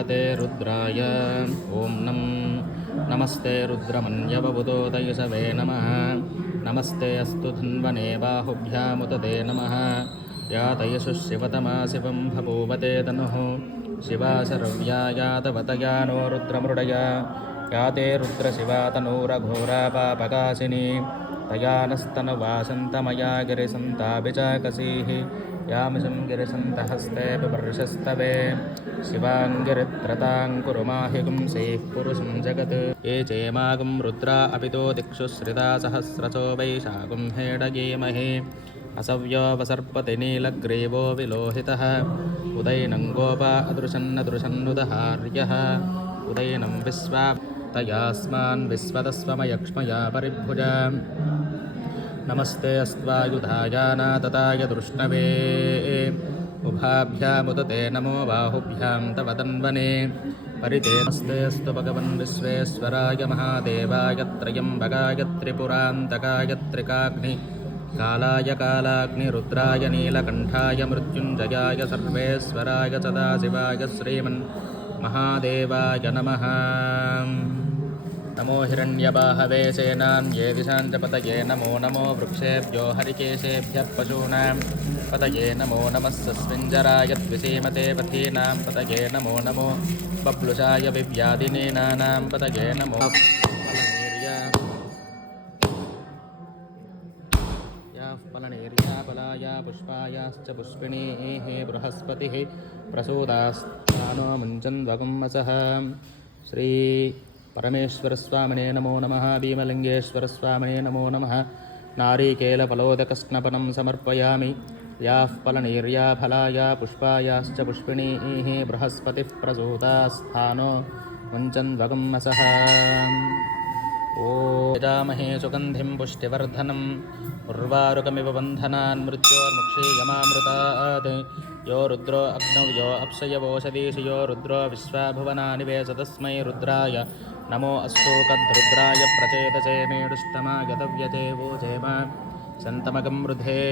भगवते रुद्राय ॐ नमस्ते रुद्रमन्यवबुधोदयशवे नमः। नमस्ते अस्तु धन्वने बाहुभ्यामुत ते नमः। या तयशुः शिवतमा शिवं बभूवते तनुः शिवा शरव्या यातवतया नो रुद्रमृडया या ते रुद्रशिवा तनूरघोरा पापकाशिनी तया नस्तनवासन्तमया गिरिसन्ताभिचाकसीः यामशं गिरिसन्तहस्ते बिभर्षस्तवे शिवाङ्गिरित्रतां कुरु माहि गुंसेः पुरुषं जगत् ये चेमागं रुद्रा अपितो दिक्षु श्रिता सहस्रशो वैशाखं हेडगेमहे असव्यो वसर्पति नीलग्रीवो विलोहितः उदैनं गोपा अदृशन्नदृशन्नुदहार्यः उदैनं विश्वा तयास्मान् विश्वतस्वमयक्ष्मया परिभुजा नमस्ते अस्त्वायुधायानातताय दृष्णवे उभाभ्यामुदते नमो बाहुभ्यां तव तन्वने परिते नमस्ते अस्तु भगवन् विश्वेश्वराय महादेवाय त्र्यम्बकाय त्रिपुरान्तकाय त्रिकाग्नि कालाय कालाग्निरुद्राय नीलकण्ठाय मृत्युञ्जयाय सर्वेश्वराय सदाशिवाय श्रीमन्महादेवाय नमः। नमो हिरण्यबाहवे सेनान्ये दिशाञ्च नमो नमो वृक्षेभ्यो हरिकेशेभ्यः पशूनां पतये नमो नमः सस्मिञ्जराय द्विषीमते पथीनां पतये नमो नमो बब्लुषाय विव्याधिनीनानां पतये नमो फलनेर्याफलाया पुष्पायाश्च पुष्पिणीः बृहस्पतिः प्रसूदास्थानो मुञ्चन्वगुम्मसः। श्री परमेश्वरस्वामिने नमो नमः। भीमलिङ्गेश्वरस्वामिने नमो नमः। नारीकेलफलोदकस्नपनं समर्पयामि। याः फलनेर्याफलाया पुष्पायाश्च पुष्पिणीः बृहस्पतिः प्रसूदास्थानो मुञ्चन्वगुम्मसः। ओजामहे सुगन्धिं पुष्टिवर्धनम् उर्वारुकमिव बन्धनान् मृत्योर्मुक्षीयमामृतात् यो रुद्रो अग्नौ यो अप्सयवोषधीषु यो रुद्रो विश्वाभुवनानि वेश तस्मै रुद्राय नमो अस्तु कद्रुद्राय प्रचेतसे मेडुष्टमागतव्यते वोजेम शन्तमगं वृधे।